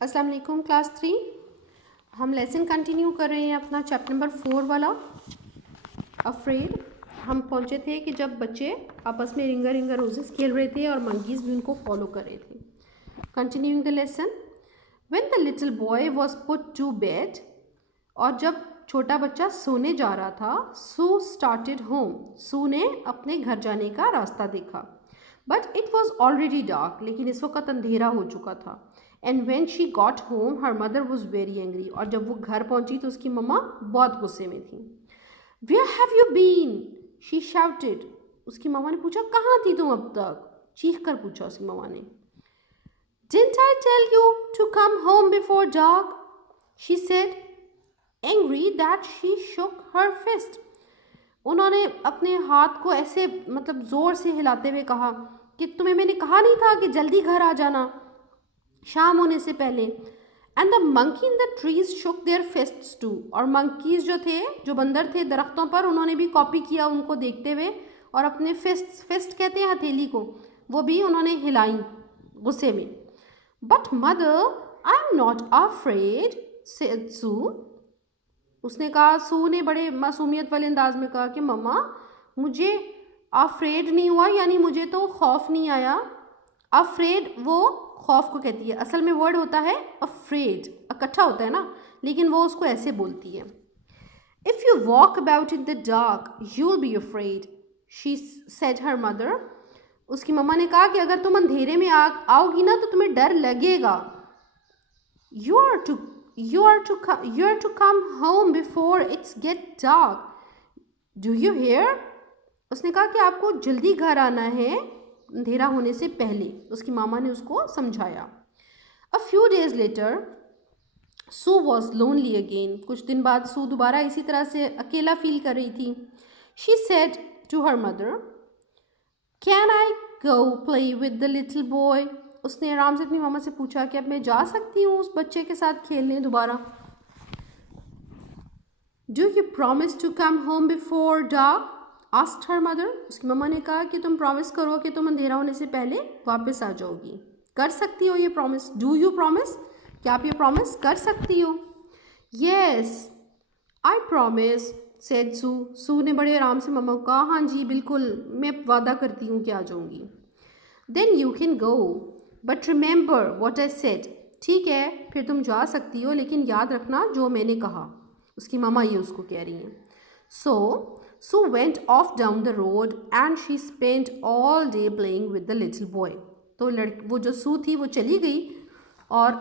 अस्सलाम वालेकुम क्लास 3। हम लेसन कंटिन्यू कर रहे हैं अपना चैप्टर नंबर 4 वाला अफ्रेड। हम पहुंचे थे कि जब बच्चे आपस में रिंगर रिंगर रोजेस खेल रहे थे और मंकीज़ भी उनको फॉलो कर रहे थे। Continuing the lesson, when the little boy was put to bed, और जब छोटा बच्चा सोने जा रहा था, सू स्टार्टेड होम, सू ने अपने घर जाने का रास्ता देखा। But it was already dark, लेकिन इस वक्त अंधेरा हो चुका था। And when she got home her mother was very angry, और जब वो घर पहुंची तो उसकी मम्मा बहुत गुस्से में थी। Where have you been, she shouted, उसकी मम्मा ने पूछा कहाँ थी तुम अब तक, चीख कर पूछा उसकी मम्मा ने। Didn't I tell you to come home before dark, she said, angry that she shook her fist. उन्होंने अपने हाथ को ऐसे मतलब ज़ोर से हिलाते हुए कहा कि तुम्हें मैंने कहा नहीं था कि जल्दी घर आ जाना शाम होने से पहले। And the monkey in the trees shook their fists too, और मंकीज़ जो थे, जो बंदर थे दरख्तों पर, उन्होंने भी कॉपी किया उनको देखते हुए और अपने फिस्ट कहते हैं हथेली को, वो भी उन्होंने हिलाई गुस्से में। But mother I am not afraid said Sue, उसने कहा, सू ने बड़े मासूमियत वाले अंदाज में कहा कि मम्मा मुझे अफ्रेड नहीं हुआ, यानी मुझे तो खौफ नहीं आया। अफ्रेड वो खौफ को कहती है, असल में वर्ड होता है अफ्रेड, इकट्ठा होता है ना, लेकिन वो उसको ऐसे बोलती है। If you walk about in the dark you will be afraid, she said her mother, उसकी मम्मा ने कहा कि अगर तुम अंधेरे में आओगी ना तो तुम्हें डर लगेगा। You are to come home before it's get dark. Do you hear? उसने कहा कि आपको जल्दी घर आना है अंधेरा होने से पहले, उसकी मामा ने उसको समझाया। A few days later, Sue was lonely again. कुछ दिन बाद सू दोबारा इसी तरह से अकेला फील कर रही थी। She said to her mother, Can I go play with the little boy? उसने आराम से अपनी मामा से पूछा कि अब मैं जा सकती हूँ उस बच्चे के साथ खेलने दोबारा। Do you promise to come home before dark? asked her mother. उसकी मम्मा ने कहा कि तुम प्रॉमिस करो कि तुम अंधेरा होने से पहले वापस आ जाओगी। कर सकती हो ये प्रॉमिस? Do you promise? क्या आप ये प्रॉमिस कर सकती हो? Yes, I promise, said Sue. Sue ने बड़े आराम से मम्मा को कहा, हाँ जी बिल्कुल, मैं वादा करती हूँ कि आ जाऊँगी। Then you can go. But remember what I said. ठीक है, फिर तुम जा सकती हो, लेकिन याद रखना जो मैंने कहा। उसकी मामा ये उसको कह रही हैं। So Sue went off down the road and she spent all day playing with the little boy. तो वो जो सू थी वो चली गई और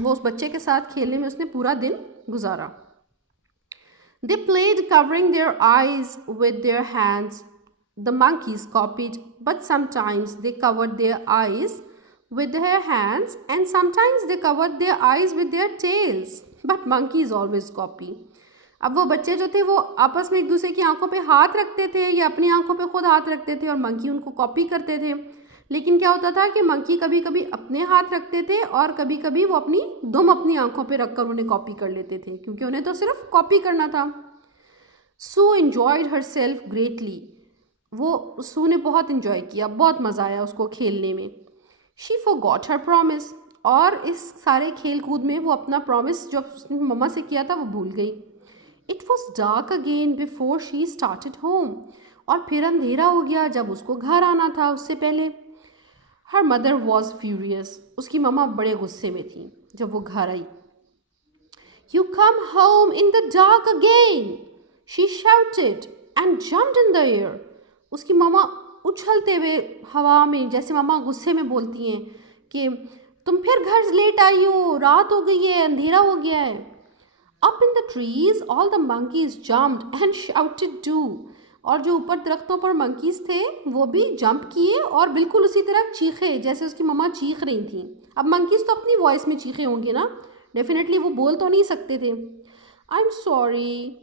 वो उस बच्चे के साथ खेलने में उसने पूरा दिन गुजारा। They played covering their eyes with their hands. The monkeys copied, but sometimes they covered their eyes with their hands and sometimes they covered their eyes with their tails. But monkeys always copy. अब वो बच्चे जो थे वो आपस में एक दूसरे की आंखों पे हाथ रखते थे या अपनी आंखों पे खुद हाथ रखते थे और मंकी उनको कॉपी करते थे। लेकिन क्या होता था कि मंकी कभी कभी अपने हाथ रखते थे और कभी कभी वो अपनी दुम अपनी आंखों पे रखकर उन्हें कॉपी कर लेते थे, क्योंकि उन्हें तो सिर्फ कॉपी करना था। सू enjoyed herself greatly. वो सू ने बहुत इन्जॉय किया, बहुत मज़ा आया उसको खेलने में। शी forgot her promise, और इस सारे खेल कूद में वो अपना प्रॉमिस जो उसने मम्मा से किया था वो भूल गई। It was dark again before she started home, और फिर अंधेरा हो गया जब उसको घर आना था उससे पहले। हर मदर वॉज फ्यूरियस, उसकी मम्मा बड़े गुस्से में थी जब वो घर आई। You come home in the dark again, she shouted and jumped in the air. उसकी मामा उछलते हुए हवा में, जैसे मामा गुस्से में बोलती हैं कि तुम फिर घर लेट आई हो, रात हो गई है, अंधेरा हो गया है। Up in the trees all the monkeys jumped and shouted too, और जो ऊपर दरख्तों पर मंकीज थे वो भी जंप किए और बिल्कुल उसी तरह चीखे जैसे उसकी मम्मा चीख रही थी। अब मंकीज तो अपनी वॉइस में चीखे होंगे ना, डेफिनेटली वो बोल तो नहीं सकते थे। I am sorry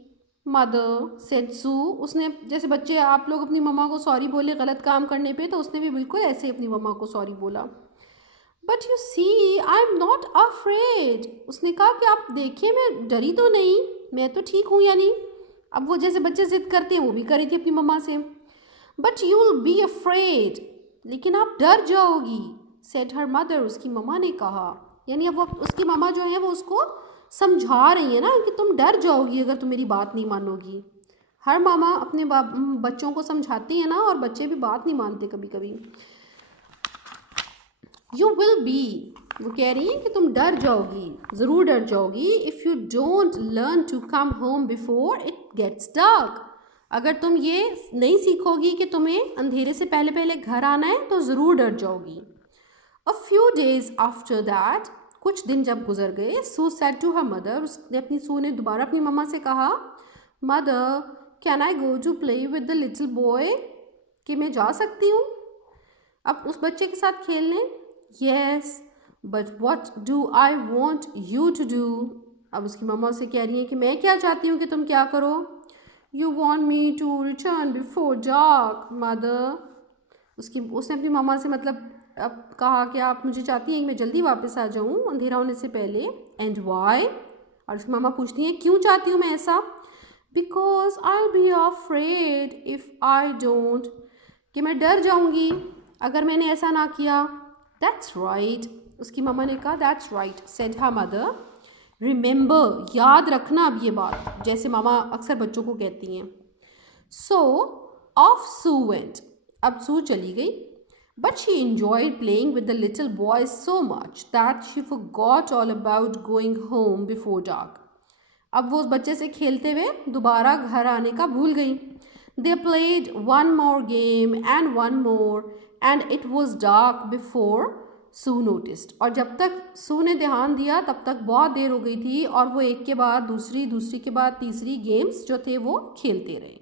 mother said Sue, उसने जैसे बच्चे आप लोग अपनी मम्मा को सॉरी बोले गलत काम करने पे, तो उसने भी बिल्कुल ऐसे अपनी मम्मा को सॉरी बोला। But you see I am not afraid, उसने कहा कि आप देखिए मैं डरी तो नहीं, मैं तो ठीक हूँ यानी। अब वो जैसे बच्चे जिद करते हैं वो भी करी थी अपनी मम्मा से। But you will be afraid, लेकिन आप डर जाओगी, सेड हर मदर, उसकी मम्मा ने कहा। यानी अब वो उसकी मम्मा जो है वो उसको समझा रही है ना कि तुम डर जाओगी अगर तुम मेरी बात नहीं मानोगी। हर मामा अपने बच्चों को समझाती है ना, और बच्चे भी बात नहीं मानते कभी कभी। यू विल बी, वो कह रही है कि तुम डर जाओगी, ज़रूर डर जाओगी। If you don't learn to come home before it gets dark, अगर तुम ये नहीं सीखोगी कि तुम्हें अंधेरे से पहले पहले घर आना है तो ज़रूर डर जाओगी। A few days after that, कुछ दिन जब गुजर गए, Sue said to her mother, Sue ने दोबारा अपनी मम्मा से कहा, mother can I go to play with the little boy, कि मैं जा सकती हूँ अब उस बच्चे के साथ खेलने। Yes but what do I want you to do, अब उसकी मम्मा उसे कह रही है कि मैं क्या चाहती हूँ कि तुम क्या करो। You want me to return before dark mother, उसने अपनी मम्मा से मतलब अब कहा कि आप मुझे चाहती हैं कि मैं जल्दी वापस आ जाऊँ अंधेरा होने से पहले। एंड वाई, और उसकी मम्मा पूछती हैं क्यों चाहती हूँ मैं ऐसा। Because I will be afraid if I don't, कि मैं डर जाऊँगी अगर मैंने ऐसा ना किया। दैट्स राइट, उसकी मम्मा ने कहा that's right said her mother, remember, याद रखना अब ये बात, जैसे मामा अक्सर बच्चों को कहती हैं। सो ऑफ सू वेंट, अब सू चली गई। But she enjoyed playing with the little boy so much that she forgot all about going home before dark. अब वो उस बच्चे से खेलते हुए दोबारा घर आने का भूल गई। They played one more game and one more and it was dark before Sue noticed. और जब तक सू ने ध्यान दिया तब तक बहुत देर हो गई थी, और वो एक के बाद दूसरी, दूसरी के बाद तीसरी गेम्स जो थे वो खेलते रहे।